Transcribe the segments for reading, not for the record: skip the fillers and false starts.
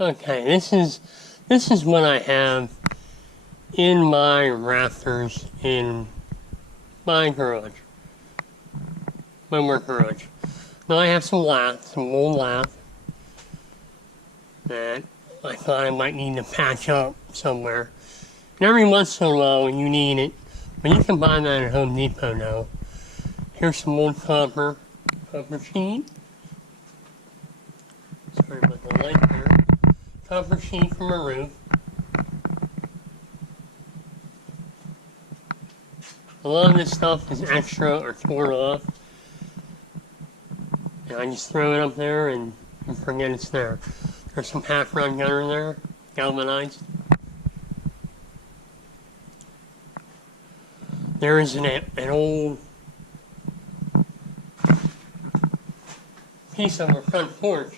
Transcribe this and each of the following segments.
Okay, this is what I have in my rafters in my garage, my work garage. Now I have some old lath that I thought I might need to patch up somewhere. And every once in a while you need it, but you can buy that at Home Depot now. Here's some old copper sheet. Sorry about the light there. Copper sheet from a roof. A lot of this stuff is extra or torn off. And I just throw it up there and forget it's there. There's some half-round gutter there, galvanized. There is an old piece of a front porch.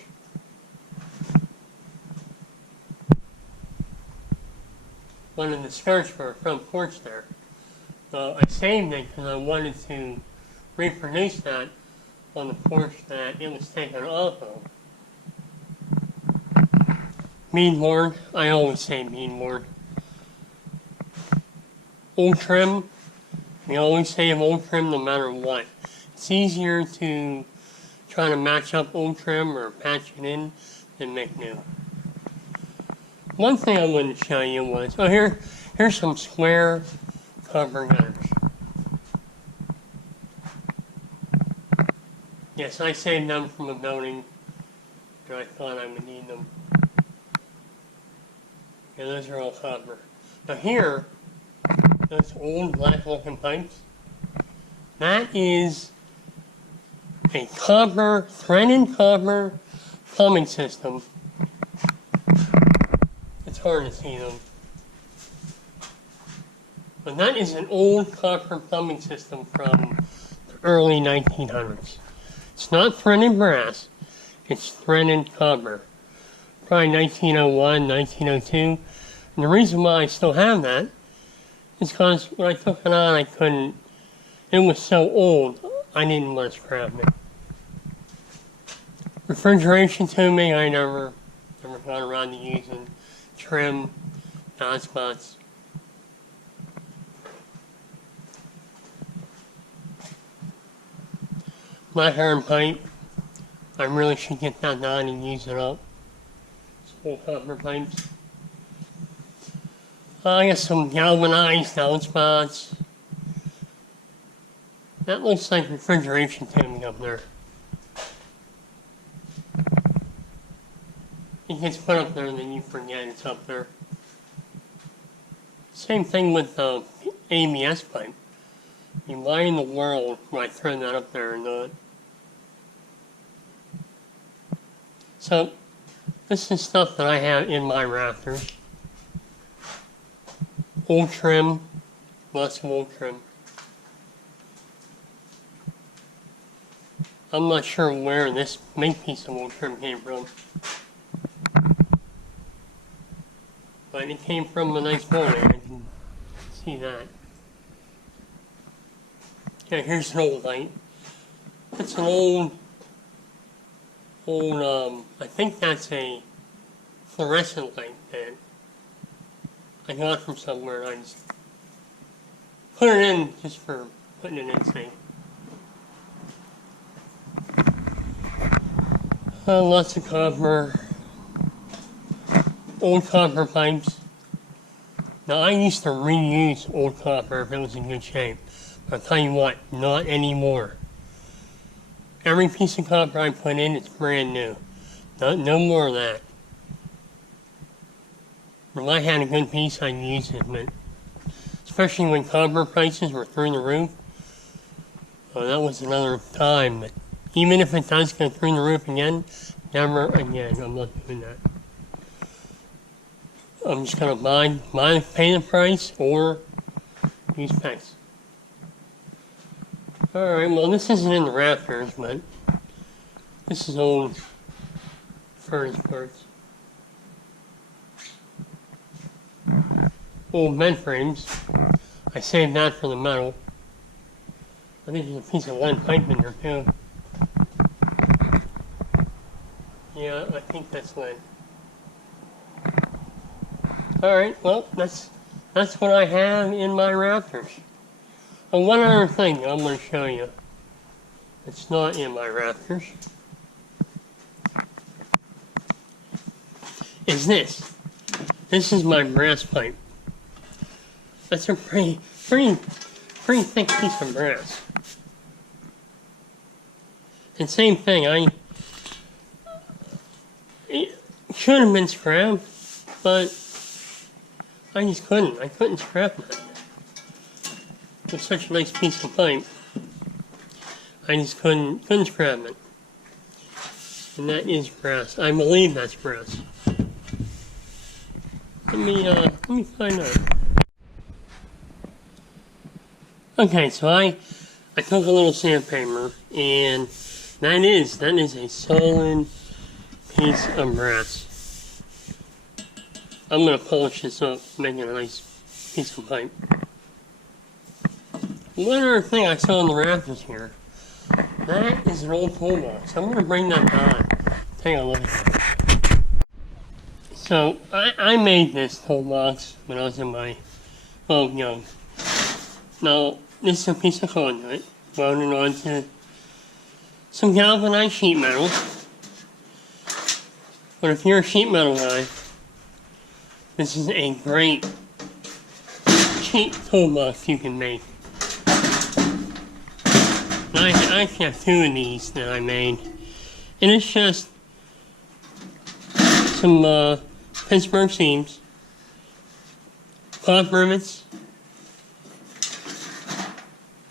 One of the skirts for a front porch there. Well, I saved it because I wanted to reproduce that on the porch that it was taken off of. Mean board, I always say mean board. Old trim, we always say of old trim no matter what. It's easier to try to match up old trim or patch it in than make new. One thing I wanted to show you was, here's some square copper gutters. Yes, I saved them from a building where I thought I would need them. Yeah, those are all copper. Now here, those old black looking pipes, that is a copper, threaded copper plumbing system. It's hard to see them. But that is an old copper plumbing system from the early 1900s. It's not threaded brass, it's threaded copper. Probably 1901, 1902. And the reason why I still have that is because when I took it on, I couldn't, it was so old, I didn't want to scrap it. Refrigeration tubing, I never got around to using. Trim, downspouts. Black iron pipe, I really should get that done and use it up. Small copper pipes. I got some galvanized downspouts. That looks like refrigeration tubing up there. It gets put up there and then you forget it's up there. Same thing with the ABS pipe. I mean, why in the world would I throw that up there or not? So, this is stuff that I have in my rafters. Old trim, lots of old trim. I'm not sure where this big piece of old trim came from. But it came from a nice building, I can see that. Okay, here's an old light. It's an old, I think that's a fluorescent light that I got from somewhere. I just put it in just for putting it in safe. Lots of copper. Old copper pipes. Now I used to reuse old copper if it was in good shape. But I'll tell you what, not anymore. Every piece of copper I put in is brand new. No more of that. If I had a good piece, I'd use it, but especially when copper prices were through the roof, that was another time. But even if it does go through the roof again, never again. I'm not doing that. I'm just gonna pay the price or use PEX. Alright, well this isn't in the rafters, but this is old furnace parts. Old bed frames. I saved that for the metal. I think there's a piece of lead pipe in there too. Yeah, I think that's lead. Alright, well, that's what I have in my Rafters. And one other thing I'm going to show you. It's not in my Rafters. Is this. This is my brass pipe. That's a pretty thick piece of brass. And same thing, it should have been scrapped, but I just couldn't. I couldn't scrap that. It's such a nice piece of pipe. I just couldn't scrap it. And that is brass. I believe that's brass. Let me find out. Okay, so I took a little sandpaper, and that is a solid piece of brass. I'm gonna polish this up, make it a nice piece of pipe. One other thing I saw in the Rafters here, that is an old toolbox. I'm gonna bring that down. Take a look at it. So I made this toolbox when I was young. Now this is a piece of conduit welded onto some galvanized sheet metal. But if you're a sheet metal guy, this is a great cheap toolbox you can make. Now I actually have two of these that I made, and it's just some Pittsburgh seams, cloth rivets,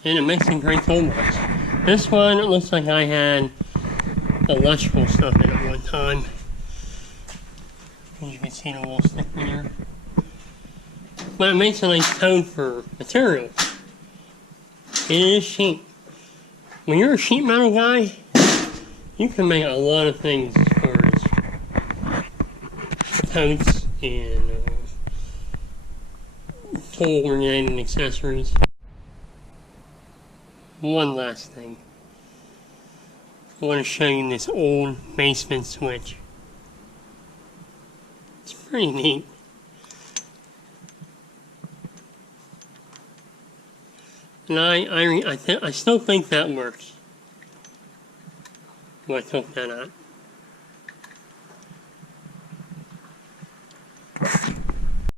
and it makes a great toolbox. This one, it looks like I had electrical stuff in it one time. As you can see the little sticker there. But it makes a nice tote for material. It is cheap. When you're a sheet metal guy, you can make a lot of things as far as totes and tool-related accessories. One last thing. I want to show you this old basement switch. It's pretty neat. And I still think that works. Well, I took that out.